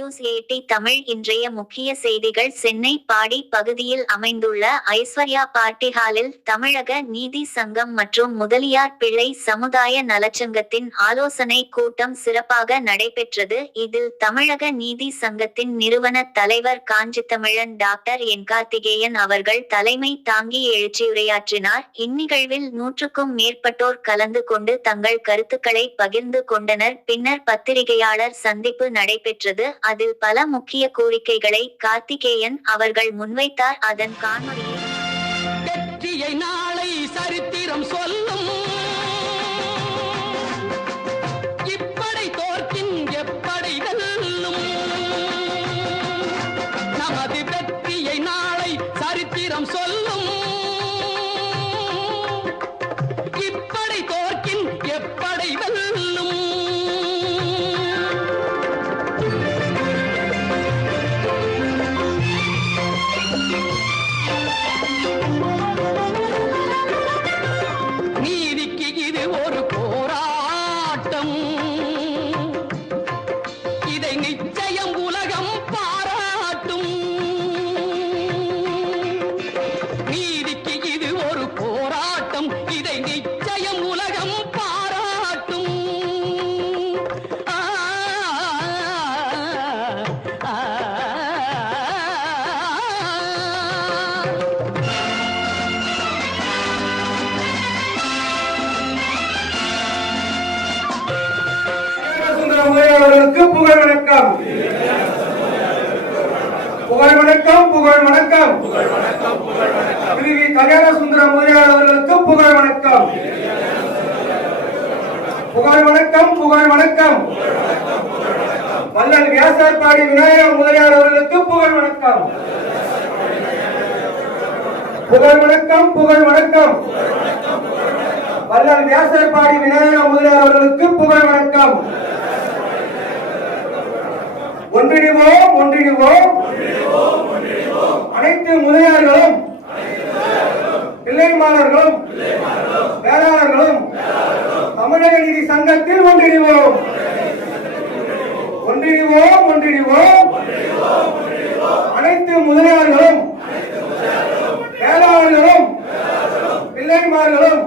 News 80 Tamil. இன்றைய முக்கிய செய்திகள். சென்னை பாடி பகுதியில் அமைந்துள்ள ஐஸ்வர்யா பார்ட்டி ஹாலில் தமிழக நீதி சங்கம் மற்றும் முதலியார் பிள்ளை சமுதாய நலச்சங்கத்தின் ஆலோசனை கூட்டம் சிறப்பாக நடைபெற்றது. இதில் தமிழக நீதி சங்கத்தின் நிறுவன தலைவர் காஞ்சித்தமிழன் டாக்டர் என். கார்த்திகேயன் அவர்கள் தலைமை தாங்கி எழுச்சியுரையாற்றினார். இந்நிகழ்வில் 100க்கும் மேற்பட்டோர் கலந்து கொண்டு தங்கள் கருத்துக்களை பகிர்ந்து கொண்டனர். பின்னர் பத்திரிகையாளர் சந்திப்பு நடைபெற்றது. அதில் பல முக்கிய கோரிக்கைகளை கார்த்திகேயன் அவர்கள் முன்வைத்தார். அதன் காணொளியை வெற்றியை நாளை சரித்திரம் சொல்லும், இப்படை தோற்கின் எப்படை வெல்லும். நமது வெற்றியை நாளை சரித்திரம் சொல்லும், இப்படை தோற்கின் எப்படை வெல்லும். நீதிக்கு இது ஒரு போராட்டம், இதை நிச்சயம் உலகம் பாராட்டும். நீதிக்கு இது ஒரு போராட்டம், இதை நிச்சயம் உலகம் பாராட்டும். ஆ, ஆ, ஆ. அவர்களுக்கு புகழ் வணக்கம், புகழ் வணக்கம், புகழ் வணக்கம். திரு வி. கல்யாண சுந்தரம் முதலியார் அவர்களுக்கு புகழ் வணக்கம், புகழ் வணக்கம், புகழ் வணக்கம். வள்ளல் வியாசார்பாடி விநாயகம் முதலியார் அவர்களுக்கு புகழ் வணக்கம், புகழ் வணக்கம், புகழ் வணக்கம். வள்ளல் வியாசார்பாடி விநாயகம் முதலியார் அவர்களுக்கு புகழ் வணக்கம். ஒன்றிணைவோம், ஒன்றிணைவோம். அனைத்து முதலியார்களும் பிள்ளைமார்களும் வேளாளர்களும் தமிழக நீதி சங்கத்தில் ஒன்றிணைவோம், ஒன்றிணைவோம், ஒன்றிணைவோம். அனைத்து முதலியார்களும் வேளாளர்களும் பிள்ளைமார்களும்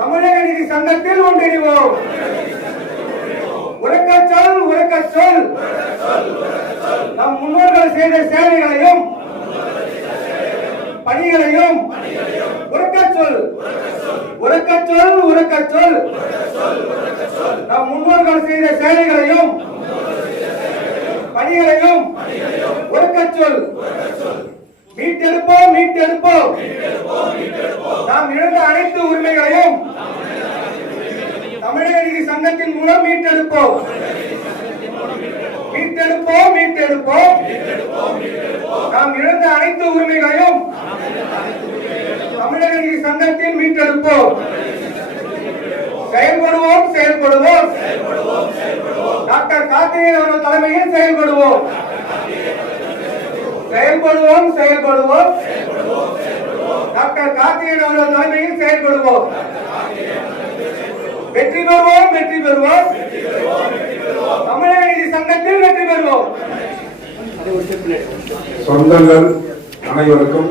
தமிழக நீதி சங்கத்தில் ஒன்றிணைவோம். உறக்கச் சொல், உறக்கச் சொல். நம் முன்னோர்கள் செய்த சேவைகளையும் பணிகளையும் உறக்கச் சொல், உறக்கச் சொல், உறக்கச் சொல். நம் முன்னோர்கள் செய்த சேவைகளையும் பணிகளையும் உறக்கச் சொல். மீட்டெடுப்போம், மீட்டெடுப்போம். நாம் இழந்த அனைத்து உரிமைகளையும் தமிழக நீதி சங்கத்தின் மூலம் மீட்டெடுப்போம், மீட்டெடுப்போம், மீட்டெடுப்போம். நாம் இழந்த அனைத்து உரிமைகளையும் தமிழக நீதி சங்கத்தின் மீட்டெடுப்போம். செயல்படுவோம், செயல்படுவோம். டாக்டர் கார்த்திகேயன் அவர்கள் தலைமையில் செயல்படுவோம், செயல்படுவோம், செயல்படுவோம். டாக்டர் கார்த்திகேயன் அவர்கள் தலைமையில் செயல்படுவோம். வெற்றி பெறுவோம், வெற்றி பெறுவோம். தமிழக நீதி சங்கத்தில் வெற்றி பெறுவோம். சொந்தங்கள் அனைவருக்கும்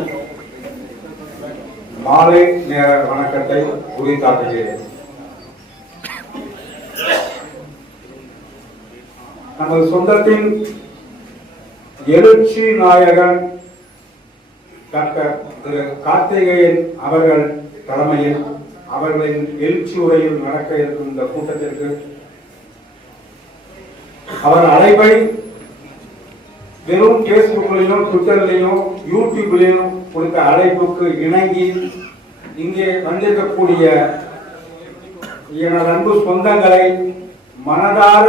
மாலை நேர வணக்கத்தை உரித்தாக்குகிறேன். நமது சொந்தத்தின் எழுச்சி நாயகன் டாக்டர் திரு கார்த்திகேயன் அவர்கள் தலைமையில் அவர்களின் எழுச்சி உரையில் நடக்க இருக்கும் இந்த கூட்டத்திற்கு அவர் அழைப்பை வெறும் பேஸ்புக்லையும் ட்விட்டர்லையும் யூடியூப்லையும் கொடுத்த அழைப்புக்கு இணங்கி இங்கே வந்திருக்கக்கூடிய எனது அன்பு சொந்தங்களை மனதார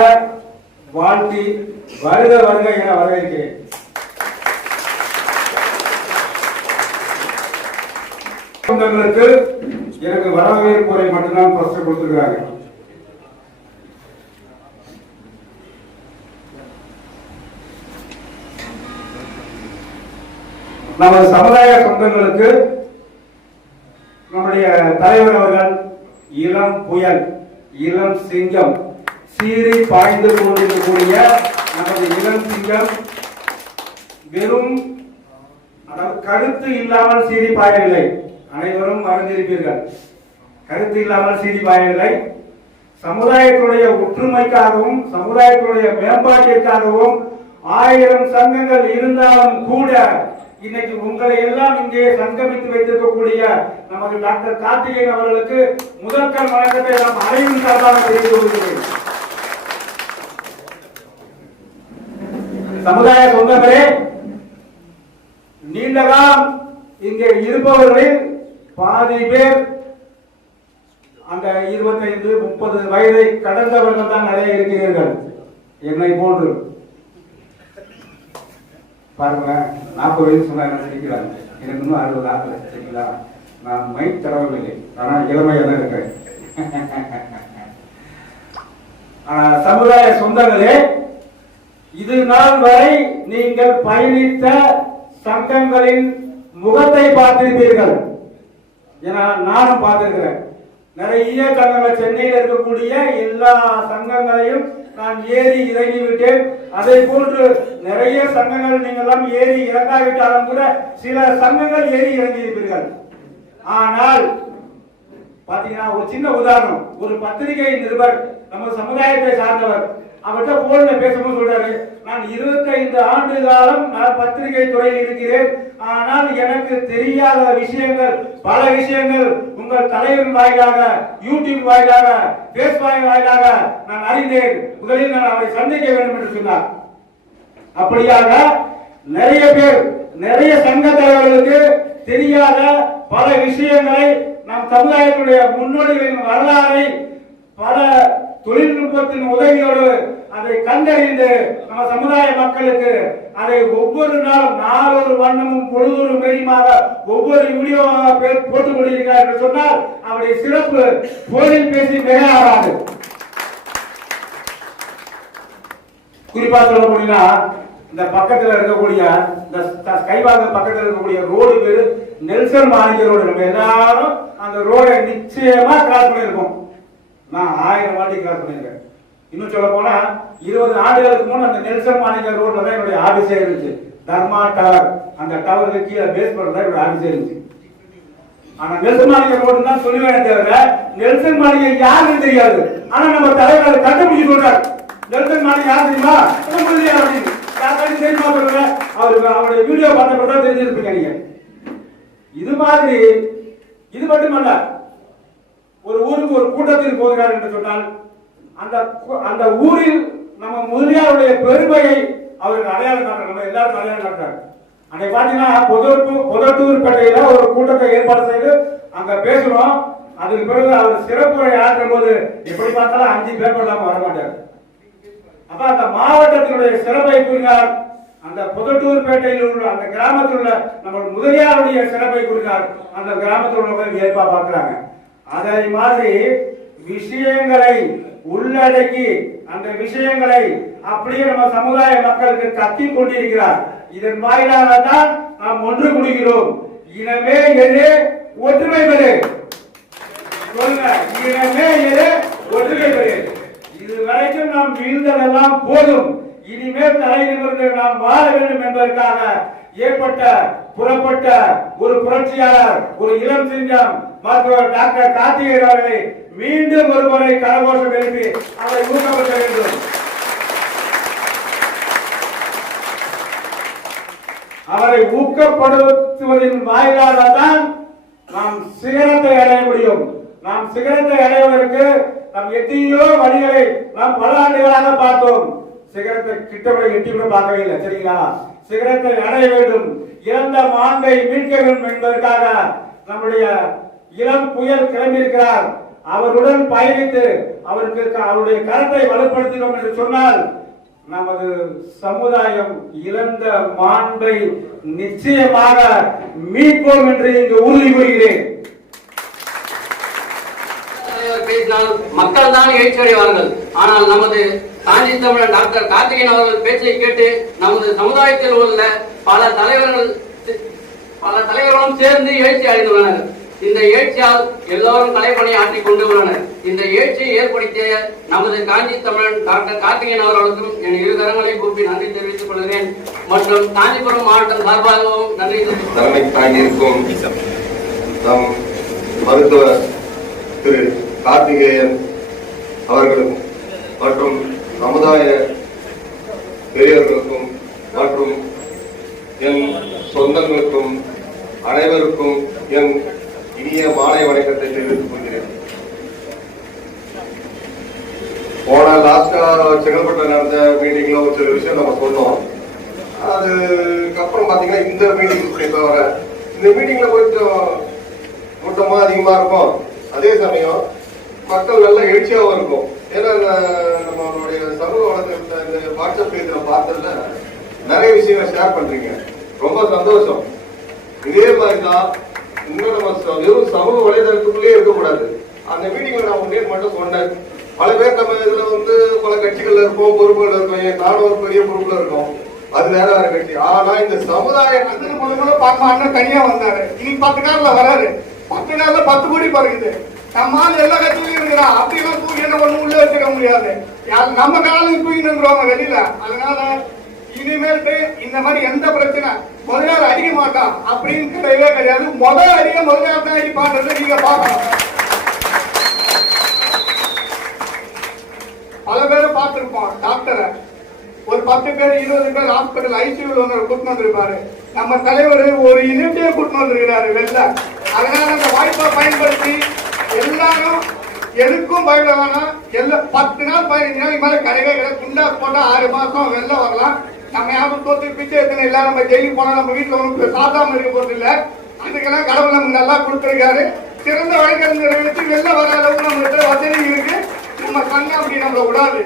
வாழ்த்தி வருக வருக என வரவேற்கிறேன். சொந்தங்களுக்கு எனக்கு வரவேற்புரை மட்டும்தான் ஃபர்ஸ்ட் கொடுத்துருக்காங்க. நமது சமுதாய சொந்தங்களுக்கு நம்முடைய தலைவர் அவர்கள் இளம் புயல், இளம் சிங்கம், சீறி பாய்ந்து கொண்டிருக்கக்கூடிய நமது இளம் சிங்கம் வெறும் கருத்து இல்லாமல் சீறி பாயவில்லை. அனைவரும் அறிந்திருப்பீர்கள். கருத்து இல்லாமல் சீறி பாயவில்லை. சமுதாயத்துடைய ஒற்றுமைக்காகவும் சமுதாயத்துடைய மேம்பாட்டிற்காகவும் 1000 சங்கங்கள் இருந்தாலும் கூட இன்னைக்கு உங்களை எல்லாம் இங்கே சங்கமித்து வைத்திருக்கக்கூடிய நமது டாக்டர் கார்த்திகேயன் அவர்களுக்கு முதற்கண் வணக்கத்தை நாம் அனைவரும் சார்பாக தெரிவித்துக் கொள்கிறேன். சமுதாய சொந்தங்களே, நீண்ட காலம் இங்கே இருப்பவர்களில் பாதி பேர் அந்த 25-30 வயதை கடந்தவர்கள் தான் நிறைய இருக்கிறீர்கள். என்னை போன்று பாருங்க, 40 வயசு சொன்னா என்ன நினைக்கிறாங்க, எனக்கு இன்னும் 60 ஆகல. சரிங்களா? நான் மைக் தரவில்லை, ஆனால் இளமையாக இருக்கிறேன். சமுதாய சொந்தங்களே, இது நாள் வரை நீங்கள் பயணித்த சங்கங்களின் முகத்தை பார்த்திருப்பீர்கள். ஏன்னா நானும் பார்த்திருக்கிறேன். நிறைய சங்கங்கள் சென்னையில் இருக்கக்கூடிய எல்லா சங்கங்களையும் நான் ஏறி இறங்கி விட்டேன். அதை போன்று நிறைய சங்கங்கள் நீங்கெல்லாம் ஏறி இறங்காவிட்டாலும் கூட சில சங்கங்கள் ஏறி இறங்கி இருப்பீர்கள். ஆனால் பாத்தீங்கன்னா ஒரு சின்ன உதாரணம், ஒரு பத்திரிகை நிருபர் நம்ம சமுதாயத்தை சார்ந்தவர் அவர்கிட்ட போன்ல பேசும்போது சொல்றாரு, நான் 25 ஆண்டு காலம் நான் பத்திரிகை துறையில் இருக்கிறேன். ஆனால் எனக்கு தெரியாத விஷயங்கள் பல விஷயங்கள் உங்கள் தலைவரின் வாயிலாக, யூடியூப் வாயிலாக, பேஸ்புக் வாயிலாக நான் அறிந்தேன். முதலில் நான் அவரை சந்திக்க வேண்டும் என்று சொன்னார். அப்படியாக நிறைய பேர், நிறைய சங்க தலைவர்களுக்கு தெரியாத பல விஷயங்களை நம் சமுதாயத்துடைய முன்னோடிகளின் வரலாறை பல தொழில்நுட்பத்தின் உதவியோடு அதை கண்டறிந்து நம்ம சமுதாய மக்களுக்கு அதை ஒவ்வொரு நாளும் நாளொரு வண்ணமும் பொழுதொரு மெரியுமாக ஒவ்வொரு வீடியோவாக போட்டுக் கொண்டிருக்கிறார் என்று சொன்னால் அவருடைய சிறப்பு போலில் பேசி மிகையாகாது. குறிப்பா சொல்ல போனீங்கன்னா, இந்த பக்கத்துல இருக்கக்கூடிய இந்த கைவாக பக்கத்துல இருக்கக்கூடிய ரோடு பேரு நெல்சன் மாணிக்க ரோடு. நம்ம எல்லாரும் அந்த ரோடை நிச்சயமா கிராஸ் பண்ணியிருக்கோம். நான் 1000 வாட்டி கிராஸ் பண்ணியிருக்கேன். இன்னும் சொல்ல போனா 20 ஆண்டுகளுக்கு முன் அந்த நெல்சன் மாணிக்க ரோட்ல தான் என்னுடைய ஆபீஸே இருந்துச்சு. தர்மா டவர், அந்த டவருக்கு கீழே பேஸ் பண்ண தான் என்னுடைய ஆபீஸே இருந்துச்சு. ஆனா நெல்சன் மாணிக்க ரோடு தான் சொல்லுவேன் தவிர நெல்சன் மாணிக்க யாருன்னு தெரியாது. ஆனா நம்ம தலைவர் கண்டுபிடிச்சு சொல்றாரு, நெல்சன் மாணிக்க யார் தெரியுமா அப்படின்னு. யாருக்காச்சும் தெரியுமா சொல்லுங்க, அவருடைய வீடியோ பார்த்தப்பதான் தெரிஞ்சிருப்பீங்க நீங்க. இது மாதிரி இது மட்டுமல்ல, ஒரு ஊருக்கு ஒரு கூட்டத்தில் போகிறார் என்று சொன்னால் அந்த ஊரில் நம்ம முதலியாருடைய பெருமையை அவருக்கு அடையாளம் காட்டுறாங்க. நம்ம எல்லாரும் அடையாளம் காட்டுறாங்க. அன்னைக்கு பாத்தீங்கன்னா புதட்டூர்பேட்டையில ஒரு கூட்டத்தை ஏற்பாடு செய்து அங்க பேசணும். அதுக்கு பிறகு அவர் சிறப்புரை ஆற்றும் போது எப்படி பார்த்தாலும் 5 பேர் இல்லாம வர மாட்டார். அப்ப அந்த மாவட்டத்தினுடைய சிறப்பை கூறினார். அந்த புதட்டூர்பேட்டையில் உள்ள அந்த கிராமத்தில் உள்ள நம்ம முதலியாருடைய சிறப்பை கூறினார். அந்த கிராமத்தில் உள்ளவங்க ஏற்பா பார்க்கிறாங்க. அதே மாதிரி விஷயங்களை உள்ளடக்கி அந்த விஷயங்களை அப்படியே நம்ம சமுதாய மக்களுக்கு கத்திக் கொண்டிருக்கிறார். இதன் வாயிலாக தான் நாம் ஒன்று கூடுகிறோம். இனமே எது, ஒற்றுமை பெறு. சொல்லுங்க, இனமே எது, ஒற்றுமை பெறு. இதுவரைக்கும் நாம் வீழ்ந்ததெல்லாம் போதும். இனிமேல் தலை நிமிர்ந்து நாம் வாழ வேண்டும் என்பதற்காக புறப்பட்ட ஒரு புரட்சியாளர், ஒரு இளம் சிங்கம் மருத்துவர் டாக்டர் கார்த்திகேயன் அவர்களை மீண்டும் ஒருமுறை கரகோஷம் எழுப்பி அவரை ஊக்கப்படுத்த வேண்டும். அவரை ஊக்கப்படுத்துவதன் வாயிலாக தான் நாம் சிகரத்தை அடைய முடியும். நாம் சிகரத்தை அடைவதற்கு நாம் எத்தனையோ வழிகளை நாம் பல ஆண்டுகளாக பார்த்தோம். சிகரத்தை கிட்டவரை எட்டி கூட பார்க்கவே இல்லை. சரிங்களா? சிகரத்தை அடைய வேண்டும், இறந்த மாண்பை மீட்க வேண்டும் என்பதற்காக நம்முடைய இளம் புயல் கிளம்பியிருக்கிறார். அவருடன் பயணித்து அவருடைய கரத்தை வலுப்படுத்தினோம் என்று சொன்னால் நமது சமுதாயம் இழந்த மாண்பை நிச்சயமாக மீட்போம் என்று இங்கு உறுதி கூறுகிறேன். பேசினால் மக்கள் தான் எழுச்சி அடைவார்கள். ஆனால் நமது காஞ்சி தமிழர் டாக்டர் கார்த்திகேயன் அவர்கள் பேச்சை கேட்டு நமது சமுதாயத்தில் உள்ள பல தலைவர்களும் சேர்ந்து எழுச்சி அடைந்துள்ளனர். இந்த எழுச்சியால் எல்லோரும் கலைப்பணி ஆற்றிக் கொண்டு உள்ளனர். இந்த எழுச்சியை ஏற்படுத்திய நமது காஞ்சி தமிழன் டாக்டர் கார்த்திகேயன் அவர்களுக்கும் என் இரு கரங்களை கூப்பி நன்றி தெரிவித்துக் கொள்கிறேன். மற்றும் காஞ்சிபுரம் மாவட்டம் சார்பாகவும் நன்றி தலைமைத்தாங்கியிருக்கும் நம் மருத்துவர் திரு கார்த்திகேயன் அவர்களும் மற்றும் சமுதாய பெரியவர்களுக்கும் மற்றும் என் சொந்தங்களுக்கும் அனைவருக்கும் என் இனிய மாலை வணக்கத்தை தெரிவித்துக் கொள்கிறேன். போன லாஸ்டா செங்கல்பட்டு நடந்த மீட்டிங்ல ஒரு சில விஷயம் நம்ம சொன்னோம். அதுக்கப்புறம் பாத்தீங்கன்னா இந்த மீட்டிங் இப்ப வர இந்த மீட்டிங்ல கொஞ்சம் கூட்டமா அதிகமா இருக்கும். அதே சமயம் மக்கள் நல்ல எழுச்சியாவும் இருக்கும். ஏன்னா நம்மளுடைய சமூக வலைதளத்துல இந்த வாட்ஸ்அப் பேஜ்ல பார்த்ததுல நிறைய விஷயங்களை ஷேர் பண்றீங்க. ரொம்ப சந்தோஷம். இதே மாதிரிதான் இன்னும் நம்ம வெறும் சமூக வலைதளத்துக்குள்ளே இருக்கக்கூடாது. அந்த மீட்டிங்ல நான் ஒன்றே மட்டும் சொன்னேன். பல பேர் நம்ம இதுல பல கட்சிகள்ல இருப்போம், பொறுப்புகள் இருக்கோம். நானும் ஒரு பெரிய பொறுப்புல இருக்கோம். அது வேற வேற கட்சி. ஆனா இந்த சமுதாய பார்க்க அண்ணன் தனியா வந்தாரு. இனி 10 நாள்ல வராரு. 10 நாள்ல 10 கோடி பறக்குது. நம்மால எல்லா கட்சியிலும் இருக்கிறா. அப்படிலாம் தூக்கி என்ன ஒண்ணு உள்ள வச்சுக்க முடியாது. நம்ம காலம் தூக்கிட்டு இருக்கிறவங்க வெளியில. அதனால இனிமேல் இந்த மாதிரி எந்த பிரச்சனை முதலியார் அடிக்க மாட்டான் அப்படின்னு கிடையவே கிடையாது. அடிக்க முதலியார் தான் அடிப்பான்றது நீங்க பார்க்கணும். பல பேரை பார்த்திருப்போம். டாக்டரை ஒரு 10 பேர் 20 பேர் ஹாஸ்பிட்டல் ஐசியூல கூட்டிட்டு வந்திருப்பாரு. நம்ம தலைவர் ஒரு யூனிட்டே கூட்டிட்டு வந்திருக்கிறாரு வெளில. அதனால அந்த வாய்ப்பை பயன்படுத்தி எல்லாரும் எதுக்கும் பயப்பட வேணாம். எல்லாம் 10 நாள் 15 நாள் மேல கிடையவே கிடையாது. குண்டாஸ் போட்டா 6 மாசம் வெளில வரலாம். நம்ம யாரும் தோத்து பிச்சை எத்தனை இல்ல. நம்ம ஜெயிலுக்கு போனா நம்ம வீட்டுல ஒன்றும் சாதாம இருக்க போறது இல்ல. அதுக்கெல்லாம் கடவுள் நமக்கு நல்லா கொடுத்திருக்காரு. சிறந்த வழக்கறிஞரை வச்சு வெளில வர அளவுக்கு நம்மளுக்கு வசதி இருக்கு. நம்ம கண்ணா அப்படி நம்மள விடாது.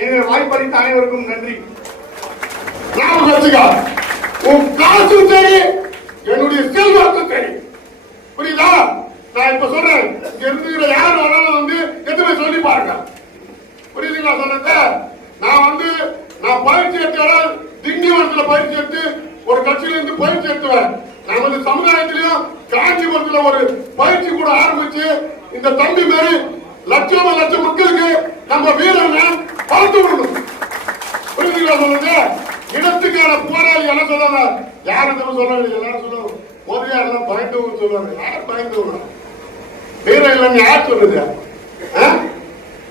எனவே வாய்ப்பளித்த அனைவருக்கும் நன்றி. உன் காசு சரி, என்னுடைய செல்வாக்கு சரி. புரியுதா? நான் இப்ப சொல்றேன். இருக்கிற யார் வேணாலும் எதுவுமே சொல்லி பாருங்க. புரியுதுங்களா சொன்னது? நான் பயிற்சி எடுத்து திண்டிவனத்துல பயிற்சி எடுத்து ஒரு கட்சியில இருந்து பயிற்சி எடுத்துவேன். நமது சமுதாயத்திலையும் காஞ்சிபுரத்துல ஒரு பயிற்சி கூட ஆரம்பிச்சு இந்த தம்பி மாரி லட்சம் மக்களுக்கு நம்ம வீரனை பார்த்து விடணும். புரியுதுங்களா சொல்லுங்க? இடத்துக்கான போராளி என்ன சொல்லுவாங்க? யாரும் சொல்றாங்க. எல்லாரும் சொல்லுவாங்க முதலியாரெல்லாம் பயந்து சொல்லுவாங்க. யார் பயந்து வீரம் இல்லைன்னு யார் சொல்லுது?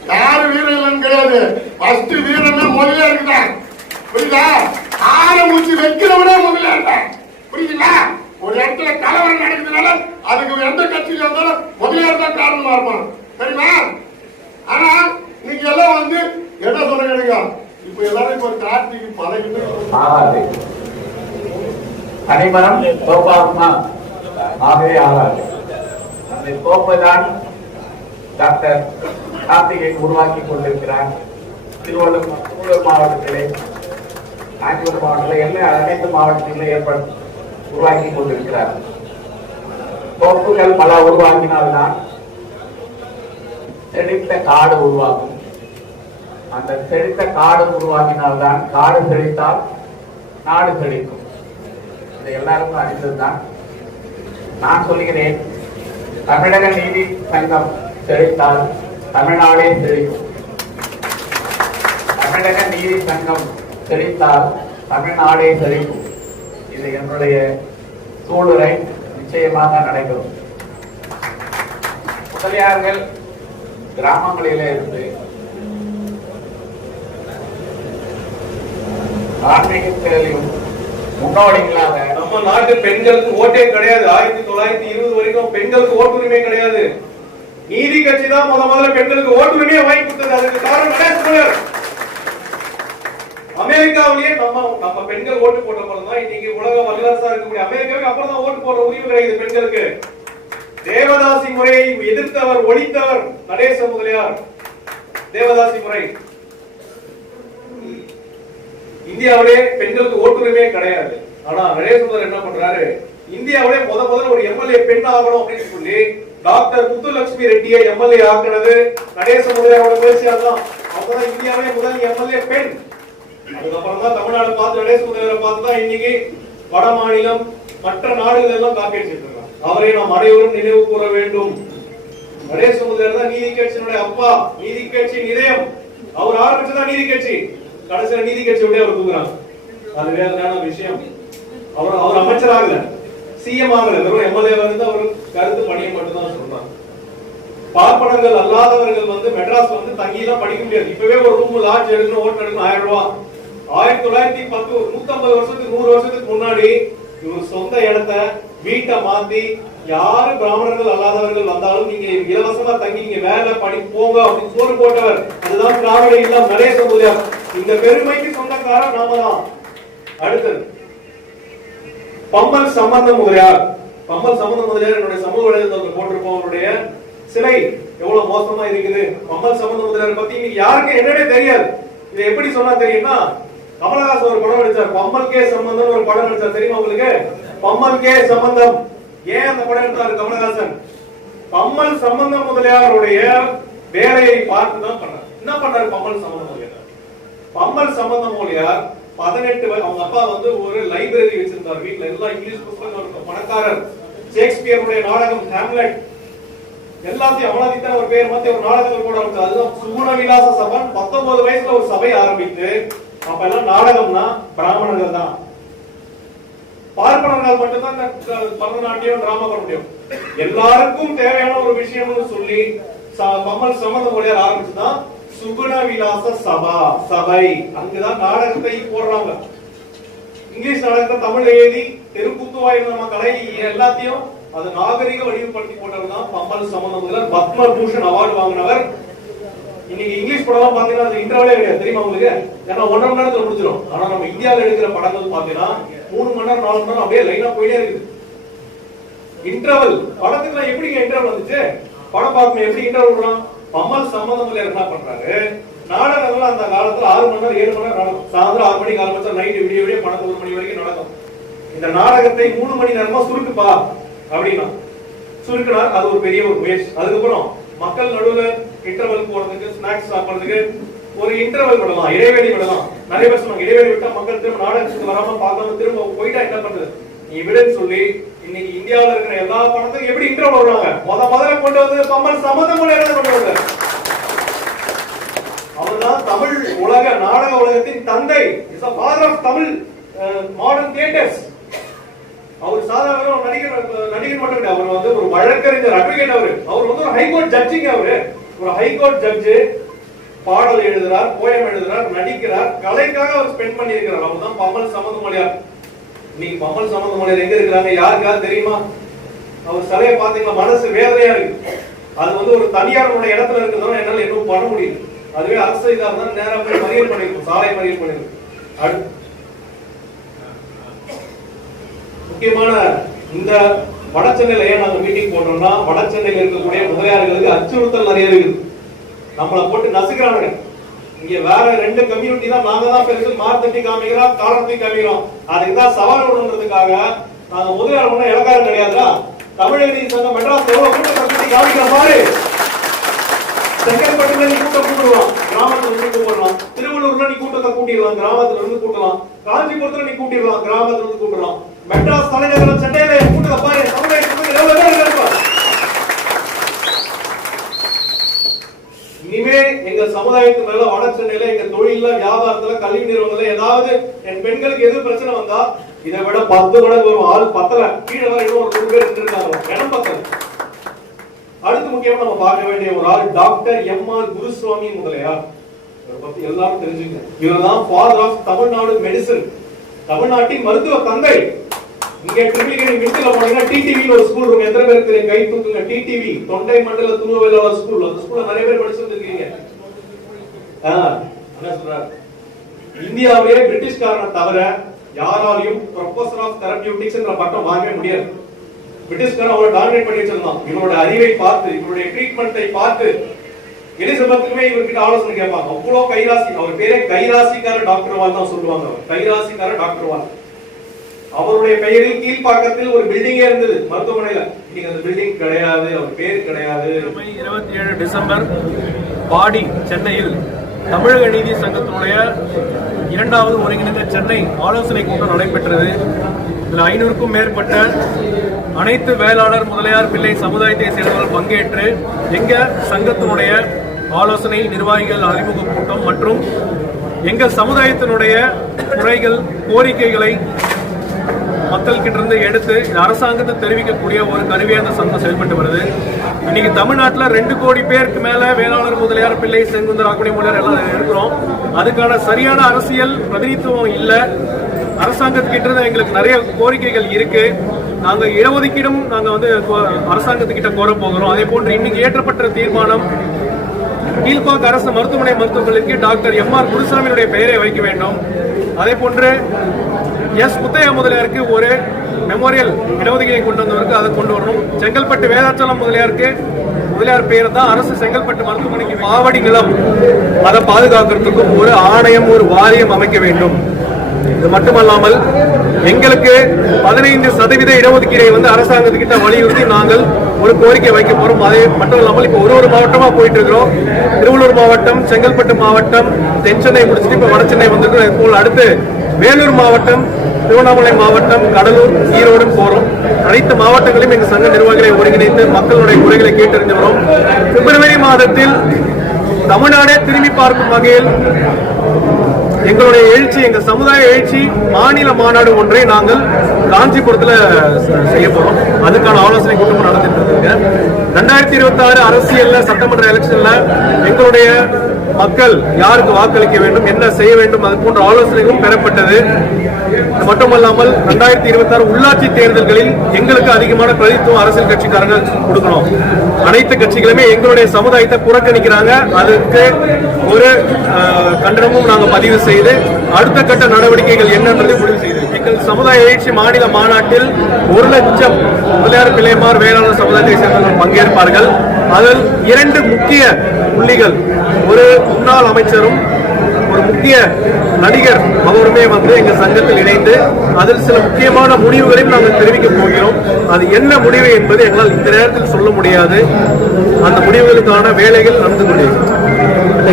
யாரு வீரம் இல்லைன்னு கிடையாது. ஃபர்ஸ்ட் வீரமே முதலியா இருக்குதான். புரியுதா? ஆரம்பிச்சு வைக்கிறவனே முதலியா இருக்க. புரியுதுங்களா? ஒரு இடத்துல கலவரம் நடக்குதுனால அதுக்கு எந்த கட்சியில இருந்தாலும் முதலியார் தான் காரணமா இருப்பான். சரிங்களா? ஆனா நீங்க எல்லாம் என்ன சொல்றீங்க? இப்ப எல்லாரும் இப்ப கார்த்திகை பழகிட்டு அனைவரும் கோபாகுமா ஆகவே ஆகாது. அந்த கோப்பைதான் டாக்டர் கார்த்திகேயன் உருவாக்கி கொண்டிருக்கிறார். திருவள்ளூர் மாவட்டத்திலே, காஞ்சிபுரம் மாவட்டத்தில் எல்லா அனைத்து மாவட்டத்திலும் உருவாக்கி கொண்டிருக்கிறார். கோப்புகள் பல உருவாக்கினால்தான் செழித்த காடு உருவாகும். அந்த செழித்த காடு உருவாக்கினால்தான் காடு செழித்தால் நாடு செழிக்கும். இதை எல்லாருக்கும் அறிந்ததுதான். நான் சொல்கிறேன், தமிழக நீதி சங்கம் செழித்தால் தமிழ்நாடே செழிக்கும். தமிழக நீதி சங்கம் செழித்தால் தமிழ்நாடே செழிக்கும். இது என்னுடைய சூளுரை நிச்சயமாக நடைபெறும். முதலியார்கள் கிராமங்களிலே இருந்து ஆன்மீகத்திலும் முன்னோடிகளாக நம்ம நாட்டு பெண்களுக்கு ஓட்டே கிடையாது. 1920 வரைக்கும் பெண்களுக்கு ஓட்டுரிமை கிடையாது. நீதி கட்சி தான் முதல்ல பெண்களுக்கு ஓட்டுரிமையை வாங்கி கொடுத்தது. அதுக்கு காரணம் அமெரிக்காவிலேயே நம்ம பெண்கள் ஓட்டு போட்ட போதுதான் இன்னைக்கு உலக வல்லரசா இருக்கக்கூடிய அமெரிக்காவுக்கு அப்புறம் தான் ஓட்டு போடுற உரிமை கிடைக்குது பெண்களுக்கு. தேவதாசி முறையை எதிர்த்தவர், ஒழித்தவர் நடேச முதலியார். தேவதாசி முறை இந்தியாவிலே பெண்களுக்கு ஓட்டுரிமையே கிடையாது. ஆனா நடேச முதலியார் என்ன பண்றாரு? இந்தியாவிலே முதல்ல ஒரு எம்எல்ஏ பெண் ஆகணும் அப்படின்னு சொல்லி டாக்டர் முத்துலட்சுமி ரெட்டியை எம்எல்ஏ ஆக்குனது நடேச முதலியாரோட முயற்சியா தான். அவங்கதான் இந்தியாவிலே முதல் எம்எல்ஏ பெண். அதுக்கப்புறம் தான் தமிழ்நாடு பார்த்து நடேச முதலியாரை பார்த்து தான் இன்னைக்கு வட மாநிலம் மற்ற நாடுகள் எல்லாம் காப்பி அடிச்சிட்டு இருக்காங்க. அவரை நாம் அனைவரும் நினைவு கூற வேண்டும். நடேச முதலியார் தான் நீதி கட்சியினுடைய அப்பா, நீதி கட்சியின் இதயம். அவர் ஆரம்பிச்சதான் நீதி கட்சி, கடைசியில நீதி கட்சியோட அவர் தூக்குறாங்க. அது வேற விஷயம். அவர் அமைச்சர் ஆகல, சிஎம் ஆகல, வெறும் எம்எல்ஏ வந்து அவர் கருத்து பணியை மட்டும் தான் சொல்றாங்க. பார்ப்பனர்கள் அல்லாதவர்கள் வந்து மெட்ராஸ் வந்து தங்கிலாம் படிக்க முடியாது. இப்பவே ஒரு ரூம் லாட்ஜ் எடுக்கணும், ஹோட்டல் எடுக்கணும் 1000 ரூபாய். 1910 150 வருஷத்துக்கு 100 வருஷத்துக்கு முன்னாடி இவர் சொந்த இடத்தை வீட்டை மாத்தி யாரு பிராமணர்கள் அல்லாதவர்கள் வந்தாலும் நீங்க இலவசமா தங்கி நீங்க வேலை படி போங்க அப்படின்னு சோறு போட்டவர். அதுதான் திராவிட இல்லம் நடேச முதலியார். இந்த பெருமைக்கு சொந்தக்காரர் நாம தான். அடுத்தது பம்மல் சம்பந்த முதலியார். பம்மல் சம்பந்த முதலியார் என்னுடைய சமூக வலைதளத்தில் போட்டிருப்போம். அவருடைய சிலை எவ்வளவு மோசமா இருக்குது. பம்மல் சம்பந்த முதலியார் பத்தி இன்னைக்கு யாருக்கு என்னன்னே தெரியாது. இதை எப்படி சொன்னா தெரியுமா? கமலஹாசன் ஒரு படம் நடிச்சார், பம்மல் கே சம்பந்தம் ஒரு படம் நடிச்சார், தெரியுமா உங்களுக்கு? பம்மல் கே சம்பந்தம். ஏன் அந்த படம் எடுத்தாரு கமலஹாசன்? பம்மல் சம்பந்த முதலியாருடைய வேலையை பார்த்து தான் பண்ணார். என்ன பண்ணாரு பம்மல் சம்பந்த முதலியார்? பம்மல் சம்பந்த முதலியார் 18 அவங்க அப்பா வந்து ஒரு லைப்ரரி வச்சிருந்தார். வீட்டுல எல்லா இங்கிலீஷ் புத்தகம் இருக்கும். பணக்காரர். ஷேக்ஸ்பியருடைய நாடகம் ஹாம்லெட் எல்லாத்தையும் அவலாதித்தான் ஒரு பேர் மாத்தி ஒரு நாடகங்கள் கூட இருக்கு. அதுதான் சுகுண விலாச சபன். 19 வயசுல ஒரு சபை ஆரம்பித்து அப்ப எல்லாம் நாடகம்னா பிராமணர்கள் தான், பார்ப்பனர்கள் மட்டும்தான் பரதநாட்டியம் டிராமா பண்ண முடியும். எல்லாருக்கும் தேவையான ஒரு விஷயம்னு சொல்லி பம்மல் சம்பந்த முதலியார் ஆரம்பிச்சுதான் சுகுண விலாச சபை. அங்குதான் நாடகத்தை போடுறாங்க. இங்கிலீஷ் நாடகத்தை தமிழ் எழுதி தெருக்கூத்துவாய் நம்ம கலை எல்லாத்தையும் அது நாகரிக வடிவுபடுத்தி போட்டவர் தான் பம்மல் சம்பந்த முதலியார். பத்ம பூஷன் அவார்டு வாங்கினவர். இன்னைக்கு இங்கிலீஷ் படம் பாத்தீங்கன்னா அது இன்டர்வலே கிடையாது, தெரியுமா உங்களுக்கு? ஏன்னா 1.5 மணி நேரத்துல முடிச்சிடும். ஆனா நம்ம இந்தியாவில எடுக்கிற படங்கள் பாத்தீங்கன்னா 3 மணி நேரம் 4 மணி நேரம் அப்படியே லைனா போயிட்டே இருக்குது. இன்டர்வல் படத்துக்கு எப்படி இன்டர்வல் வந்துச்சு? படம் பார்க்கணும் எப்படி இன்டர்வல் விடுறான்? பம்மல் சம்பந்த முதலியார் என்ன பண்றாரு? நாடகங்கள் அந்த காலத்துல 6 மணி நேரம் 7 மணி நேரம் நடக்கும். சாயந்தரம் 6 மணிக்கு ஆரம்பிச்சா நைட் விடிய 12 மணி வரைக்கும் நடக்கும். இந்த நாடகத்தை 3 மணி நேரமா சுருக்குப்பா அப்படின்னா சுருக்கினார். அது ஒரு பெரிய ஒரு முயற்சி. அதுக்கப்புறம் மக்கள் நடுவுல இன்டர்வல் போறதுக்கு, ஸ்நாக்ஸ் சாப்பிடுறதுக்கு ஒரு இன்டர்வல் விடலாம், இடைவெளி விடலாம். நிறைய பேர் சொன்னாங்க இடைவெளி விட்டா மக்கள் திரும்ப நாடகத்துக்கு வராம பார்க்காம திரும்ப போயிட்டா என்ன பண்றது, நீ விடுன்னு சொல்லி இன்னைக்கு இந்தியாவில் இருக்கிற எல்லா படத்துக்கும் எப்படி இன்டர்வல் விடுறாங்க? முதல்ல கொண்டு வந்து பம்மல் சம்பந்த முதலியார் கொண்டு வந்தார். அவர்தான் தமிழ் உலக நாடக உலகத்தின் தந்தை. Is a father of Tamil modern theatres. அவர் சாதாரண நடிகர் மட்டும் கிடையாது. அவர் வந்து ஒரு வழக்கறிஞர், அட்வொகேட். அவர் வந்து ஒரு ஹைகோர்ட் ஜட்ஜிங்க. ஒரு ஹைகோர்ட் ஜட்ஜு. பாடல் எழுதுறார், போயம் எழுதுறார், நடிக்கிறார். கலைக்காக அவர் ஸ்பெண்ட் பண்ணி இருக்கிறார். அவர் தான் பம்மல் சம்பந்த முதலியார். இன்னைக்கு பம்மல் சம்பந்த முதலியார் எங்க இருக்கிறாங்க யாருக்காவது தெரியுமா? அவர் சிலையை பாத்தீங்கன்னா மனசு வேதனையா இருக்கு. அது வந்து ஒரு தனியாருடைய இடத்துல இருக்கிறதால என்னால எதுவும் பண்ண முடியும். அதுவே அரசு இதா இருந்தா நேரா போய் மறியல் பண்ணிருக்கும், சாலை மறியல் பண்ணிருக்கும். முக்கியமான இந்த வட சென்னையில ஏன் நாங்க மீட்டிங் போடுறோம்னா, வட சென்னையில் இருக்கக்கூடிய முதலியார்களுக்கு அச்சுறுத்தல் நிறைய இருக்குது. நம்மளை போட்டு நசுக்கிறானுங்க. இங்க வேற 2 கம்யூனிட்டி தான் நாங்க தான் பெருசு மார்த்தட்டி காமிக்கிறோம், காலத்தை காமிக்கிறோம். அதுக்குதான் சவால் விடணுன்றதுக்காக நாங்க முதலியார் ஒன்றும் இலக்காரம் கிடையாதுடா. தமிழக நீதி சங்கம் மெட்ராஸ் எவ்வளவு கூட்டம் காமிக்கிற மாதிரி செங்கல்பட்டுல நீ கூட்டம் கூட்டுடலாம், கிராமத்துல இருந்து கூப்பிடலாம். திருவள்ளூர்ல நீ கூட்டத்தை கூட்டிடலாம், கிராமத்துல இருந்து கூட்டலாம். காஞ்சிபுரத்துல நீ கூட்டிடலாம், கிராமத்துல இருந்து கூட்டலாம். மெட்ராஸ் தலைநகரம் சென்னையில கூட்டத்தை பாரு, இனிமே எங்க சமுதாயத்து மேல வட சென்னையில எங்க தொழில, வியாபாரத்துல, கல்வி நிறுவனத்துல ஏதாவது என் பெண்களுக்கு எது பிரச்சனை வந்தா இதை விட 10 மடங்கு வரும். ஆள் பத்தல, கீழே வர இன்னும் ஒரு 100 பேர் இருக்காங்க, இடம் பத்தல. அடுத்து முக்கியமா நம்ம பார்க்க வேண்டிய ஒரு ஆள் டாக்டர் எம்.ஆர். குருசுவாமி முதலியார். இவரை பத்தி எல்லாரும் தெரிஞ்சுங்க. இவர்தான் ஃபாதர் ஆஃப் தமிழ்நாடு மெடிசன், தமிழ்நாட்டின் மருத்துவ தந்தை. இங்க ட்ரிபிளிகேணி மின்ட்ல போனீங்கன்னா டிடிவி ஒரு ஸ்கூல் இருக்கு. எத்தனை பேருக்கு கை தூக்குங்க? டிடிவி தொண்டை மண்டல துணுவேலாளர் ஸ்கூல். அந்த ஸ்கூல்ல நிறைய பேர் படிச்சிருக்கீங்க. என்ன சொல்றாரு? இந்தியாவிலேயே பிரிட்டிஷ்காரனை தவிர யாராலையும் ப்ரொஃபசர் ஆஃப் தெரபியூட்டிக்ஸ் என்ற பட்டம் வாங்கவே முடியாது. பிரிட்டிஷ்காரன் அவரை டாமினேட் பண்ணி வச்சிருந்தான். இவரோட அறிவை பார்த்து, இவருடைய ட்ரீட்மெண்ட்டை பார்த்து எலிசபெத்துக்குமே இவர்கிட்ட ஆலோசனை கேட்பாங்க. அவ்வளவு கைராசி. அவர் பேரே கைராசிக்கார டாக்டர் வால் தான் சொல்லுவாங்க. கைராசிக்கார டாக்டர் வால். அவருடைய பெயரில் கீழ்ப்பாக்கத்தில் ஒரு பில்டிங்கே இருந்தது மருத்துவமனையில. இன்னைக்கு அந்த பில்டிங் கிடையாது, அவர் பேர் கிடையாது. 27 டிசம்பர் பாடி சென்னையில் தமிழக நீதி சங்கத்தினுடைய 2வது ஒருங்கிணைந்த சென்னை ஆலோசனை கூட்டம் நடைபெற்றது. இதில் 500க்கும் மேற்பட்ட அனைத்து வேளாளர் முதலியார் பிள்ளை சமுதாயத்தை சேர்ந்தவர்கள் பங்கேற்று எங்க சங்கத்தினுடைய ஆலோசனை நிர்வாகிகள் அறிமுக கூட்டம் மற்றும் எங்கள் சமுதாயத்தினுடைய குறைகள் கோரிக்கைகளை மக்கள்கிட்ட இருந்து எடுத்து அரசாங்கத்தை தெரிவிக்கக்கூடிய ஒரு கருவியாக அந்த சங்கம் செயல்பட்டு வருது. இன்னைக்கு தமிழ்நாட்டில் 2 கோடி பேருக்கு மேல வேளாளர் முதலியார் பிள்ளை செங்குந்தர் ஆக்குடி முதலியார் எல்லாம் இருக்கிறோம். அதுக்கான சரியான அரசியல் பிரதிநிதித்துவம் இல்லை. அரசாங்கத்துக்கிட்ட இருந்து எங்களுக்கு நிறைய கோரிக்கைகள் இருக்கு. நாங்க இடஒதுக்கீடும் நாங்க வந்து அரசாங்கத்துக்கிட்ட கோர போகிறோம். அதே போன்று இன்னைக்கு ஏற்றப்பட்ட தீர்மானம் கீழ்பாக் அரசு மருத்துவமனை மருத்துவமனைக்கு டாக்டர் எம்.ஆர். குருசாமியுடைய பெயரை வைக்க வேண்டும். அதே போன்று எஸ். முத்தையா முதலியாருக்கு ஒரு மெமோரியல் இடஒதுக்கீடை கொண்டு வந்தவருக்கு அதை கொண்டு வரணும். செங்கல்பட்டு வேதாச்சலம் முதலியாருக்கு முதலியார் பெயர் தான் அரசு செங்கல்பட்டு மருத்துவமனைக்கு பாவடி நிலம் அதை பாதுகாக்கிறதுக்கும் ஒரு ஆணையம் ஒரு வாரியம் அமைக்க வேண்டும். இது மட்டுமல்லாமல் எங்களுக்கு 15% இடஒதுக்கீடை வந்து அரசாங்கத்துக்கிட்ட வலியுறுத்தி நாங்கள் ஒரு கோரிக்கை வைக்க போறோம். அதே மட்டும் இல்லாமல் இப்ப ஒரு மாவட்டமா போயிட்டு இருக்கிறோம். திருவள்ளூர் மாவட்டம், செங்கல்பட்டு மாவட்டம், தென்சென்னை முடிச்சுட்டு இப்ப வடசென்னை வந்திருக்கிறோம். இது போல அடுத்து வேலூர் மாவட்டம், திருவண்ணாமலை மாவட்டம், கடலூர், ஈரோடும் போறோம். அனைத்து மாவட்டங்களையும் எங்கள் சங்க நிர்வாகிகளை ஒருங்கிணைத்து மக்களுடைய குறைகளை கேட்டறிந்து வரோம். பிப்ரவரி மாதத்தில் தமிழ்நாடே திரும்பி பார்க்கும் வகையில் எங்களுடைய எழுச்சி, எங்கள் சமுதாய எழுச்சி மாநில மாநாடு ஒன்றை நாங்கள் காஞ்சிபுரத்தில் செய்ய போறோம். அதுக்கான ஆலோசனை கூட்டம் நடத்திட்டு இருக்காங்க. 2026 அரசியல்ல சட்டமன்ற எலெக்ஷன்ல எங்களுடைய மக்கள் யாருக்கு வாக்களிக்க வேண்டும், என்ன செய்ய வேண்டும், அது போன்ற ஆலோசனைகளும் பெறப்பட்டது. மட்டுமல்லாமல் 2026 உள்ளாட்சி தேர்தல்களில் எங்களுக்கு அதிகமான பிரதித்துவம் அரசியல் கட்சிக்காரங்க கொடுக்கணும். அனைத்து கட்சிகளுமே எங்களுடைய சமுதாயத்தை புறக்கணிக்கிறாங்க. அதுக்கு ஒரு கண்டனமும் நாங்கள் பதிவு செய்து அடுத்த கட்ட நடவடிக்கைகள் என்னன்றதை முடிவு செய்து எங்கள் சமுதாய எழுச்சி மாநில மாநாட்டில் 1 லட்சம் முதலியார் பிள்ளைமார் வேளாண் சமுதாயத்தை சேர்ந்தவர்கள் பங்கேற்பார்கள். அதில் 2 முக்கிய புள்ளிகள், ஒரு முன்னாள் அமைச்சரும் ஒரு முக்கிய நடிகர் அவருமே வந்து எங்க சங்கத்தில் இணைந்து அதில் சில முக்கியமான முடிவுகளையும் நாங்கள் தெரிவிக்க போகிறோம். அது என்ன முடிவு என்பது எங்களால் இந்த நேரத்தில் சொல்ல முடியாது. அந்த முடிவுகளுக்கான வேலைகள் நடந்து கொண்டிருக்கிறது.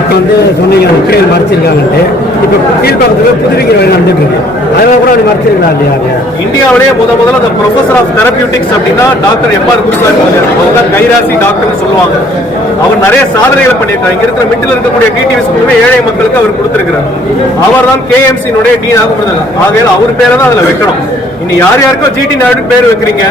இப்போ வந்து சொன்னீங்க உக்ரைன் மறைச்சிருக்காங்கன்ட்டு, இப்போ கீழ்பாக்கத்தில் புதுவிக்கிற வேலை நடந்துட்டு இருக்கு. அதனால கூட அப்படி மறைச்சிருக்கலாம் இல்லையா? இந்தியாவிலேயே முதல்ல அந்த ப்ரொஃபசர் ஆஃப் தெரபியூட்டிக்ஸ் அப்படின்னா டாக்டர் எம்.ஆர். குருசாமி அவங்க தான் கைராசி டாக்டர்னு சொல்லுவாங்க. அவர் நிறைய சாதனைகளை பண்ணியிருக்காரு. இங்க இருக்கிற மிட்டில் இருக்கக்கூடிய டிடிவி ஸ்கூலுமே ஏழை மக்களுக்கு அவர் கொடுத்திருக்கிறார். அவர் தான் கேஎம்சியினுடைய டீனாக கொடுத்தாங்க. ஆகையால் அவர் பேரை தான் அதுல வைக்கணும். இனி யார் யாருக்கோ ஜிடி நாயுடு பேர் வைக்கிறீங்க,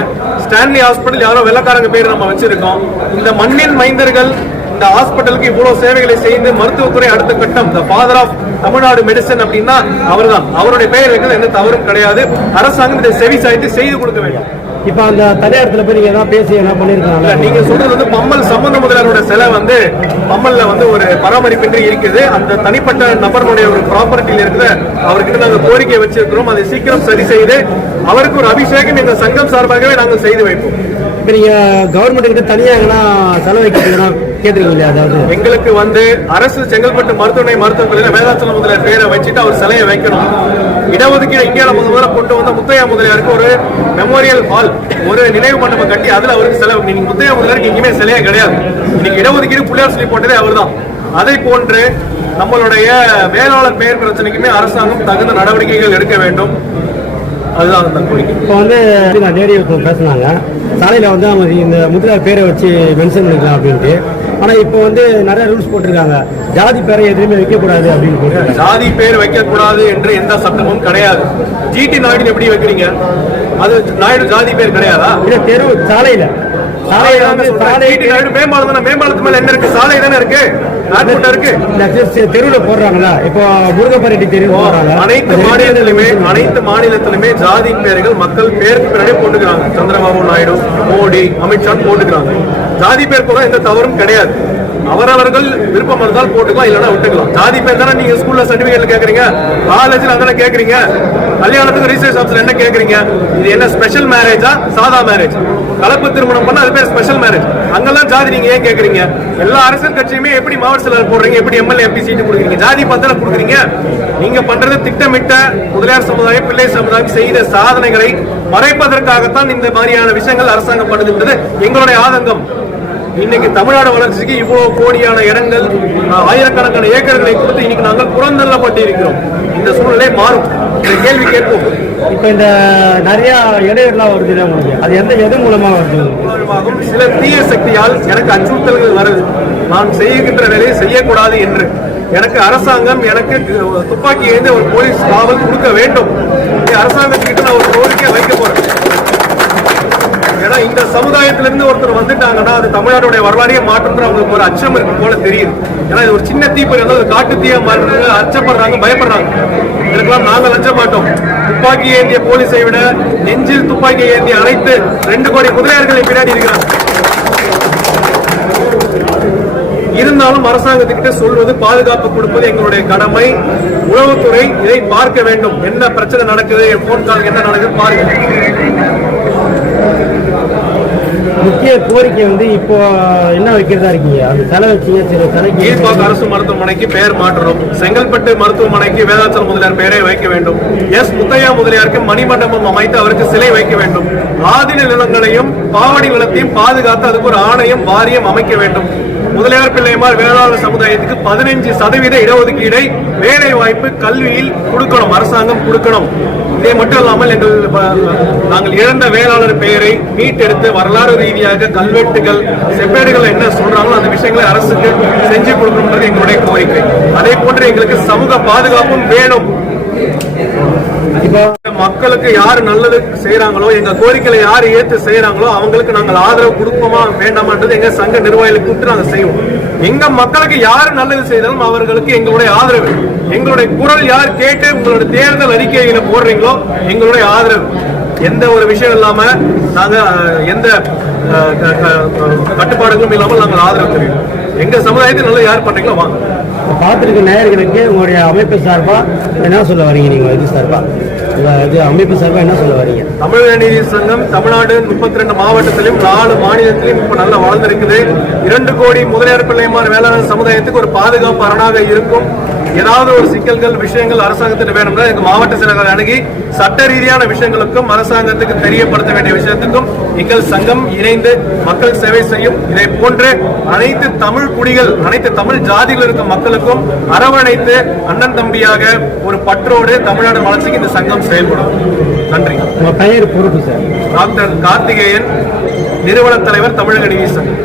ஸ்டான்லி ஹாஸ்பிட்டல் யாரோ வெள்ளக்காரங்க பேர் நம்ம வச்சிருக்கோம். இந்த மண்ணின் மைந்தர்கள் இந்த ஹாஸ்பிட்டலுக்கு இவ்வளவு சேவைகளை செய்து மருத்துவத்துறை அடுத்த கட்டம் the father of Tamil Nadu medicine அப்படின்னா அவர்தான். அவருடைய பெயர் வைக்கிறது எந்த தவறும் கிடையாது. அரசாங்கம் இதை செவி சாய்த்து செய்து கொடுக்க வேண்டும். இப்ப அந்த தனியாரத்துல போய் நீங்க ஏதாவது பேசி என்ன பண்ணிருக்காங்க? நீங்க சொல்றது வந்து பம்மல் சம்பந்த முதலியாரோட சிலை வந்து பம்மல்ல வந்து ஒரு பராமரிப்பின்றி இருக்குது. அந்த தனிப்பட்ட நபர்களுடைய ஒரு ப்ராப்பர்ட்டியில இருக்குது. அவர்கிட்ட நாங்கள் கோரிக்கை வச்சிருக்கிறோம். அதை சீக்கிரம் சரி செய்து அவருக்கு ஒரு அபிஷேகம் எங்கள் சங்கம் சார்பாகவே நாங்கள் செய்து வைப்போம். இப்ப நீங்க கவர்மெண்ட் கிட்ட தனியா செலவழிக்கிறீங்கன்னா கேட்டுருக்கீங்க. அதாவது எங்களுக்கு வந்து அரசு செங்கல்பட்டு மருத்துவமனையில வேதாச்சலம் முதலியார் பேரை வச்சுட்டு அவர் சிலையை வைக்கணும். இடஒதுக்கீடு இந்தியாவில் முதல்ல கொண்டு வந்த முத்தையா முதலியாருக்கு ஒரு மெமோரியல் ஹால், ஒரு நினைவு மண்டபம் கட்டி அதுல அவருக்கு செலவு. நீங்க முத்தையா முதலியாருக்கு எங்கேயுமே சிலையே கிடையாது. இன்னைக்கு இடஒதுக்கீடு புள்ளியார் சொல்லி போட்டதே அவர் தான். அதை போன்று நம்மளுடைய வேளாளர் பெயர் பிரச்சனைக்குமே அரசாங்கம் தகுந்த நடவடிக்கைகள் எடுக்க வேண்டும். அதுதான் அந்த கோரிக்கை. இப்போ வந்து நான் ரேடியோ பேசினாங்க, சாலையில வந்து அவங்க இந்த முதலியார் பேரை வச்சு மென்ஷன் பண்ணிக்கலாம் அப்படின்ட்டு. ஆனா இப்போ வந்து நிறைய ரூல்ஸ் போட்டிருக்காங்க, ஜாதி பேரை எதுவுமே வைக்கக்கூடாது அப்படின்னு. ஜாதி பேர் வைக்கக்கூடாது என்று எந்த சட்டமும் கிடையாது. ஜிடி நாயுடு எப்படி வைக்கிறீங்க? அது நாயுடு ஜாதி பேர் கிடையாதா? இல்ல, தெரு சாலையில மேம்பாலத்து மேல என்ன இருக்கு? சாலை தானே இருக்கு, இருக்கு. தெருவுல போடுறாங்களா? இப்போ முருகப்பரெட்டி தெரு போடுறாங்க. அனைத்து மாநிலத்திலுமே ஜாதி பேர்கள் மக்கள் பேருக்கு பின்னாடி போட்டுக்கிறாங்க. சந்திரபாபு நாயுடு, மோடி, அமித்ஷா போட்டுக்கிறாங்க. ஜாதி பேர் கூட எந்த தவறும் கிடையாது. அவரவர்கள் விருப்பம் இருந்தால் போட்டுக்கலாம், இல்லைன்னா விட்டுக்கலாம். ஜாதி பேர் தானே நீங்க ஸ்கூல்ல சர்டிபிகேட்ல கேக்குறீங்க, காலேஜ்ல அங்கே கேக்குறீங்க, கல்யாணத்துக்கு ரிஜிஸ்டர் ஆஃபீஸ்ல என்ன கேக்குறீங்க? இது என்ன ஸ்பெஷல் மேரேஜா சாதா மேரேஜ்? கலப்பு திருமணம் பண்ண அது பேர் ஸ்பெஷல் மேரேஜ். அங்கெல்லாம் ஜாதி நீங்க ஏன் கேக்குறீங்க? எல்லா அரசியல் கட்சியுமே எப்படி மாவட்ட செயலர் போடுறீங்க, எப்படி எம்எல்ஏ எம்பி சீட்டு கொடுக்குறீங்க? ஜாதி பத்திர கொடுக்குறீங்க. நீங்க பண்றது திட்டமிட்ட முதலியார் சமுதாயம் பிள்ளை சமுதாயம் செய்த சாதனைகளை மறைப்பதற்காகத்தான் இந்த மாதிரியான விஷயங்கள் அரசாங்கம் பண்ணுது. எங்களுடைய ஆதங்கம். இன்னைக்கு தமிழ்நாடு வளர்ச்சிக்கு இவ்வளவு கோடியான இடங்கள், ஆயிரக்கணக்கான ஏக்கர்களை கொடுத்து இன்னைக்கு நாங்கள் புறந்தள்ளப்பட்டு இருக்கிறோம். இந்த சூழ்நிலை மாறும். இந்த கேள்வி கேட்போம். இப்ப இந்த நிறைய இடையூறுலாம் வருது உங்களுக்கு, அது எது மூலமா வருது? சில தீய சக்தியால் எனக்கு அச்சுறுத்தல்கள் வருது. நான் செய்கின்ற வேலையை செய்யக்கூடாது என்று எனக்கு அரசாங்கம் எனக்கு துப்பாக்கி ஏந்தி ஒரு போலீஸ் காவல் கொடுக்க வேண்டும். அரசாங்கத்துக்கிட்ட நான் ஒரு கோரிக்கை வைக்க போறேன். ஏன்னா இந்த சமுதாயத்திலிருந்து ஒருத்தர் வந்துட்டாங்கன்னா அது தமிழ்நாட்டுடைய வரலாறையே மாற்றத்துல அவங்களுக்கு ஒரு அச்சம் இருக்கு போல தெரியுது. ஏன்னா இது ஒரு சின்ன தீப்பொறி வந்து காட்டு தீயா மாறுறாங்க, அச்சப்படுறாங்க, பயப்படுறாங்க. இதுக்கெல்லாம் நாங்கள் அஞ்ச மாட்டோம். துப்பாக்கி ஏந்திய போலீஸை விட நெஞ்சில் துப்பாக்கி ஏந்திய அனைத்து 2 கோடி முதலியார்களை பின்னாடி இருக்கிறாங்க. இருந்தாலும் அரசாங்கத்துக்கிட்ட சொல்வது, பாதுகாப்பு கொடுப்பது எங்களுடைய கடமை. உளவுத்துறை இதை பார்க்க வேண்டும். என்ன பிரச்சனை நடக்குது, போன் கால் என்ன நடக்குது பாருங்க. முக்கிய கோரிக்கை வந்து இப்போ என்ன வைக்கிறதா இருக்கீங்க? அந்த தலை வச்சீங்க, சில தலைக்கு கீழ்பாக் அரசு மருத்துவமனைக்கு பெயர் மாற்றணும். செங்கல்பட்டு மருத்துவமனைக்கு வேதாச்சல முதலியார் பெயரை வைக்க வேண்டும். எஸ் முத்தையா முதலியாருக்கு மணிமண்டபம் அமைத்து அவருக்கு சிலை வைக்க வேண்டும். ஆதின நிலங்களையும் பாவடி நிலத்தையும் பாதுகாத்து அதுக்கு ஒரு ஆணையம், வாரியம் அமைக்க வேண்டும். முதலியார் பிள்ளைமார் வேளாளர் சமுதாயத்துக்கு 15% இடஒதுக்கீடை வேலை வாய்ப்பு கல்வியில் கொடுக்கணும், அரசாங்கம் கொடுக்கணும். இதை மட்டும் இல்லாமல் நாங்கள் இழந்த வேளாளர் பெயரை மீட்டெடுத்து வரலாறு ரீதியாக கல்வெட்டுகள், செப்பேடுகள் என்ன சொல்றாங்களோ அந்த விஷயங்களை அரசுக்கு செஞ்சு கொடுக்கணும்ன்றது எங்களுடைய கோரிக்கை. அதே போன்று எங்களுக்கு சமூக பாதுகாப்பும் வேணும். மக்களுக்கு யாரு நல்லது செய்யறாங்களோ, எங்க கோரிக்கைகளை யாரு ஏத்து செய்யறாங்களோ அவங்களுக்கு நாங்கள் ஆதரவு கொடுப்போமா வேண்டாமான்றது எங்க சங்க நிர்வாகிகளை கூப்பிட்டு நாங்கள் செய்வோம். எங்க மக்களுக்கு யாரு நல்லது செய்தாலும் அவர்களுக்கு எங்களுடைய ஆதரவு. எங்களுடைய குரல் யார் கேட்டு உங்களுடைய தேர்தல் அறிக்கையில போடுறீங்களோ எங்களுடைய ஆதரவு. எந்த ஒரு விஷயம் இல்லாம நாங்க எந்த கட்டுப்பாடுகளும் இல்லாமல் நாங்கள் ஆதரவு தெரியும். எங்க சமுதாயத்தில் நல்லா யார் பண்றீங்களோ வாங்க. பார்த்துருக்க நேயர்களுக்கு உங்களுடைய அமைப்பு சார்பா என்ன சொல்ல வரீங்க? நீங்க இது சார்பா, அமைப்பு சார்பா என்ன சொல்ல வரீங்க? தமிழக நீதி சங்கம் தமிழ்நாடு 32 மாவட்டத்திலும் 4 மாநிலத்திலும் இப்ப நல்லா வளர்ந்திருக்குது. 2 கோடி முதலியார் பிள்ளைமார் வேளாண் சமுதாயத்துக்கு ஒரு பாதுகாப்பு அரணாக இருக்கும். ஏதாவது ஒரு சிக்கல்கள் விஷயங்கள் அரசாங்கத்திற்கு வேணும்னா எங்க மாவட்ட செயலர்கள் அணுகி சட்ட ரீதியான விஷயங்களுக்கும் அரசாங்கத்துக்கு தெரியப்படுத்த வேண்டிய விஷயத்துக்கும் எங்கள் சங்கம் இணைந்து மக்கள் சேவை செய்யும். இதை போன்று அனைத்து தமிழ் குடிகள், அனைத்து தமிழ் ஜாதிகள் இருக்கும் மக்களுக்கும் அரவணைத்து அண்ணன் தம்பியாக ஒரு பற்றோடு தமிழ்நாடு வளர்ச்சிக்கு இந்த சங்கம் செயல்படும். நன்றி. பெயர் பொறுப்பு சார். டாக்டர் கார்த்திகேயன், நிறுவன தலைவர், தமிழக நீதி சங்கம்.